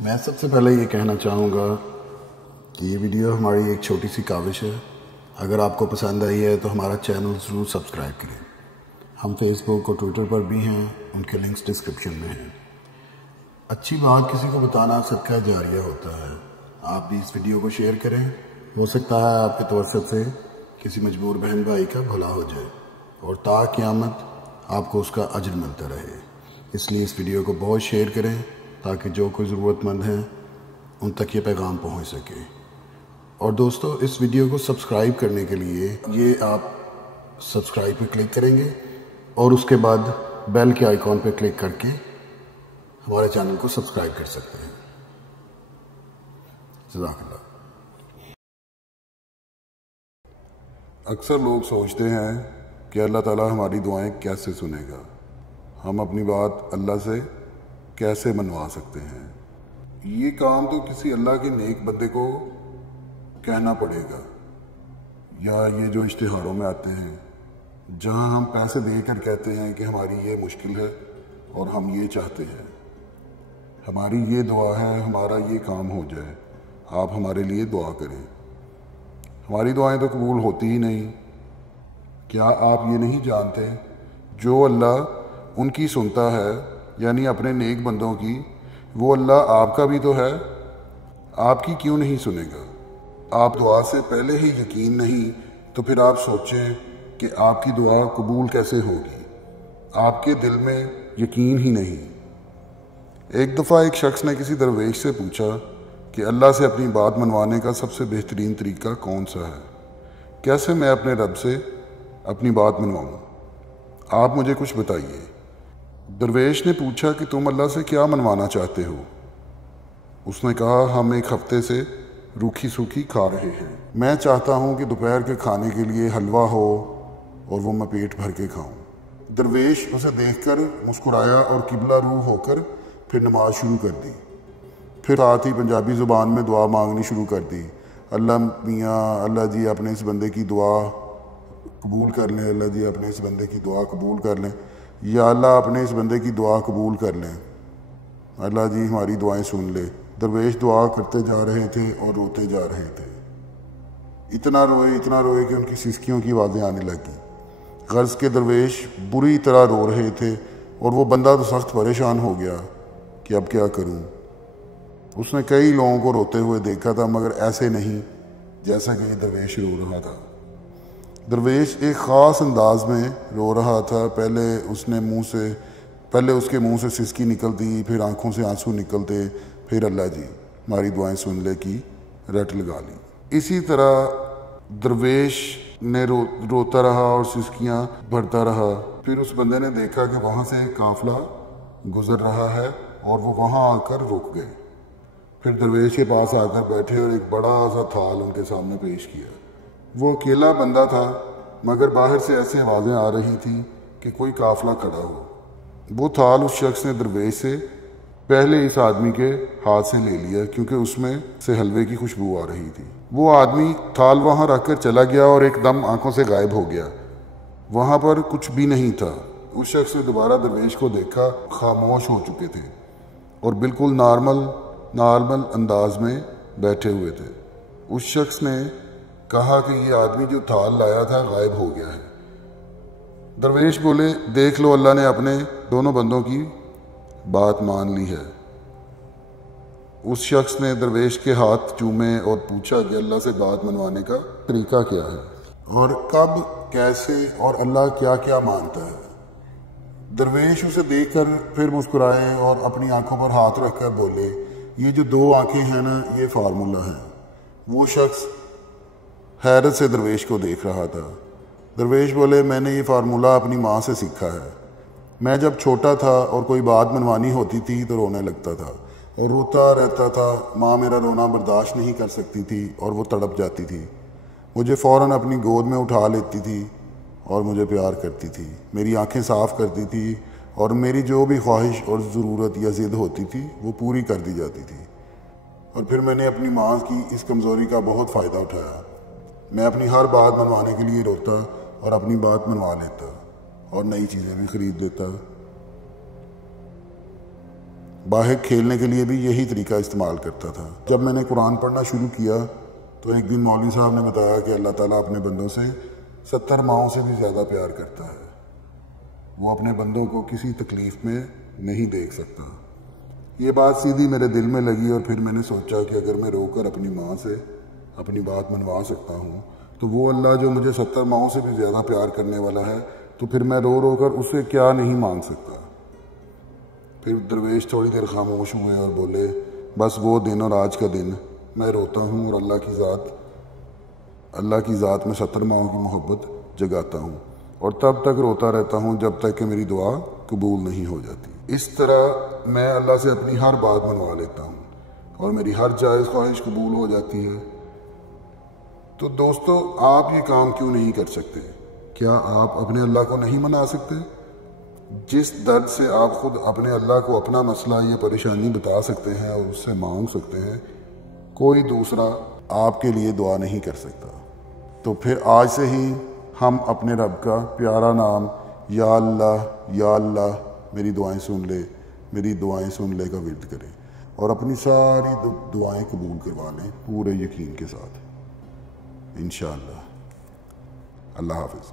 میں سب سے پہلے یہ کہنا چاہوں گا کہ یہ ویڈیو ہماری ایک چھوٹی سی کاوش ہے۔ اگر آپ کو پسند آئی ہے تو ہمارا چینل ضرور سبسکرائب کریں۔ ہم فیس بک اور ٹویٹر پر بھی ہیں، ان کے لنکس ڈسکرپشن میں ہیں۔ اچھی بات کسی کو بتانا صدقہ جاریہ ہوتا ہے۔ آپ بھی اس ویڈیو کو شیئر کریں، ہو سکتا ہے آپ کے توسط سے کسی مجبور بہن بھائی کا بھلا ہو جائے اور تا قیامت آپ کو اس کا اجر ملتا رہے۔ اس لیے اس ویڈیو کو بہت شیئر کریں تاکہ جو کوئی ضرورت مند ہیں ان تک یہ پیغام پہنچ سکے۔ اور دوستو، اس ویڈیو کو سبسکرائب کرنے کے لیے یہ آپ سبسکرائب پہ کلک کریں گے اور اس کے بعد بیل کے آئیکن پہ کلک کر کے ہمارے چینل کو سبسکرائب کر سکتے ہیں۔ جزاک اللہ۔ اکثر لوگ سوچتے ہیں کہ اللہ تعالیٰ ہماری دعائیں کیسے سنے گا، ہم اپنی بات اللہ سے کیسے منوا سکتے ہیں۔ یہ کام تو کسی اللہ کے نیک بندے کو کہنا پڑے گا، یا یہ جو اشتہاروں میں آتے ہیں جہاں ہم پیسے دے کر کہتے ہیں کہ ہماری یہ مشکل ہے اور ہم یہ چاہتے ہیں، ہماری یہ دعا ہے، ہمارا یہ کام ہو جائے، آپ ہمارے لیے دعا کریں۔ ہماری دعائیں تو قبول ہوتی ہی نہیں۔ کیا آپ یہ نہیں جانتے جو اللہ ان کی سنتا ہے، یعنی اپنے نیک بندوں کی، وہ اللہ آپ کا بھی تو ہے، آپ کی کیوں نہیں سنے گا؟ آپ دعا سے پہلے ہی یقین نہیں تو پھر آپ سوچیں کہ آپ کی دعا قبول کیسے ہوگی؟ آپ کے دل میں یقین ہی نہیں۔ ایک دفعہ ایک شخص نے کسی درویش سے پوچھا کہ اللہ سے اپنی بات منوانے کا سب سے بہترین طریقہ کون سا ہے؟ کیسے میں اپنے رب سے اپنی بات منواؤں؟ آپ مجھے کچھ بتائیے۔ درویش نے پوچھا کہ تم اللہ سے کیا منوانا چاہتے ہو؟ اس نے کہا، ہم ایک ہفتے سے روکھی سوکھی کھا رہے ہیں، میں چاہتا ہوں کہ دوپہر کے کھانے کے لیے حلوہ ہو اور وہ میں پیٹ بھر کے کھاؤں۔ درویش اسے دیکھ کر مسکرایا اور قبلہ رو ہو کر پھر نماز شروع کر دی۔ پھر ساتھ ہی پنجابی زبان میں دعا مانگنی شروع کر دی۔ اللہ میاں، اللہ جی اپنے اس بندے کی دعا قبول کر لیں، اللہ جی اپنے اس بندے کی دعا قبول کر لیں، یا اللہ اپنے اس بندے کی دعا قبول کر لیں، اللہ جی ہماری دعائیں سن لے۔ درویش دعا کرتے جا رہے تھے اور روتے جا رہے تھے۔ اتنا روئے کہ ان کی سسکیوں کی آوازیں آنے لگیں۔ غرض کے درویش بری طرح رو رہے تھے اور وہ بندہ تو سخت پریشان ہو گیا کہ اب کیا کروں۔ اس نے کئی لوگوں کو روتے ہوئے دیکھا تھا، مگر ایسے نہیں جیسا کہ یہ درویش رو رہا تھا۔ درویش ایک خاص انداز میں رو رہا تھا۔ پہلے اس کے منہ سے سسکی نکلتی، پھر آنکھوں سے آنسو نکلتے، پھر اللہ جی ہماری دعائیں سن لے کی رٹ لگا لی۔ اسی طرح درویش نے روتا رہا اور سسکیاں بھرتا رہا۔ پھر اس بندے نے دیکھا کہ وہاں سے ایک قافلہ گزر رہا ہے اور وہ وہاں آ کر رک گئے۔ پھر درویش کے پاس آ کر بیٹھے اور ایک بڑا سا تھال ان کے سامنے پیش کیا۔ وہ اکیلا بندہ تھا، مگر باہر سے ایسی آوازیں آ رہی تھیں کہ کوئی قافلہ کھڑا ہو۔ وہ تھال اس شخص نے درویش سے پہلے اس آدمی کے ہاتھ سے لے لیا، کیونکہ اس میں سے حلوے کی خوشبو آ رہی تھی۔ وہ آدمی تھال وہاں رکھ کر چلا گیا اور ایک دم آنکھوں سے غائب ہو گیا۔ وہاں پر کچھ بھی نہیں تھا۔ اس شخص نے دوبارہ درویش کو دیکھا، خاموش ہو چکے تھے اور بالکل نارمل انداز میں بیٹھے ہوئے تھے۔ اس شخص نے کہا کہ یہ آدمی جو تھال لایا تھا غائب ہو گیا ہے۔ درویش بولے، دیکھ لو، اللہ نے اپنے دونوں بندوں کی بات مان لی ہے۔ اس شخص نے درویش کے ہاتھ چومے اور پوچھا کہ اللہ سے بات منوانے کا طریقہ کیا ہے اور کب، کیسے اور اللہ کیا کیا مانتا ہے۔ درویش اسے دیکھ کر پھر مسکرائے اور اپنی آنکھوں پر ہاتھ رکھ کر بولے، یہ جو دو آنکھیں ہیں نا، یہ فارمولہ ہے۔ وہ شخص حیرت سے درویش کو دیکھ رہا تھا۔ درویش بولے، میں نے یہ فارمولہ اپنی ماں سے سیکھا ہے۔ میں جب چھوٹا تھا اور کوئی بات منوانی ہوتی تھی تو رونے لگتا تھا اور روتا رہتا تھا۔ ماں میرا رونا برداشت نہیں کر سکتی تھی اور وہ تڑپ جاتی تھی۔ مجھے فوراً اپنی گود میں اٹھا لیتی تھی اور مجھے پیار کرتی تھی، میری آنکھیں صاف کرتی تھی اور میری جو بھی خواہش اور ضرورت یا ضد ہوتی تھی وہ پوری کر دی جاتی تھی۔ اور پھر میں نے اپنی ماں کی اس کمزوری کا بہت فائدہ اٹھایا۔ میں اپنی ہر بات منوانے کے لیے روتا اور اپنی بات منوا لیتا اور نئی چیزیں بھی خرید لیتا۔ باہر کھیلنے کے لیے بھی یہی طریقہ استعمال کرتا تھا۔ جب میں نے قرآن پڑھنا شروع کیا تو ایک دن مولوی صاحب نے بتایا کہ اللہ تعالیٰ اپنے بندوں سے 70 ماؤں سے بھی زیادہ پیار کرتا ہے، وہ اپنے بندوں کو کسی تکلیف میں نہیں دیکھ سکتا۔ یہ بات سیدھی میرے دل میں لگی اور پھر میں نے سوچا کہ اگر میں رو کر اپنی ماں سے اپنی بات منوا سکتا ہوں تو وہ اللہ جو مجھے 70 ماؤں سے بھی زیادہ پیار کرنے والا ہے، تو پھر میں رو رو کر اس سے کیا نہیں مانگ سکتا۔ پھر درویش تھوڑی دیر خاموش ہوئے اور بولے، بس وہ دن اور آج کا دن میں روتا ہوں اور اللہ کی ذات میں 70 ماؤں کی محبت جگاتا ہوں، اور تب تک روتا رہتا ہوں جب تک کہ میری دعا قبول نہیں ہو جاتی۔ اس طرح میں اللہ سے اپنی ہر بات منوا لیتا ہوں اور میری ہر جائز خواہش قبول ہو جاتی ہے۔ تو دوستو، آپ یہ کام کیوں نہیں کر سکتے؟ کیا آپ اپنے اللہ کو نہیں منا سکتے؟ جس درد سے آپ خود اپنے اللہ کو اپنا مسئلہ یہ پریشانی بتا سکتے ہیں اور اس سے مانگ سکتے ہیں، کوئی دوسرا آپ کے لیے دعا نہیں کر سکتا۔ تو پھر آج سے ہی ہم اپنے رب کا پیارا نام یا اللہ میری دعائیں سن لے کا ورد کریں اور اپنی ساری دعائیں قبول کروا لیں پورے یقین کے ساتھ، انشاءاللہ۔ اللہ حافظ۔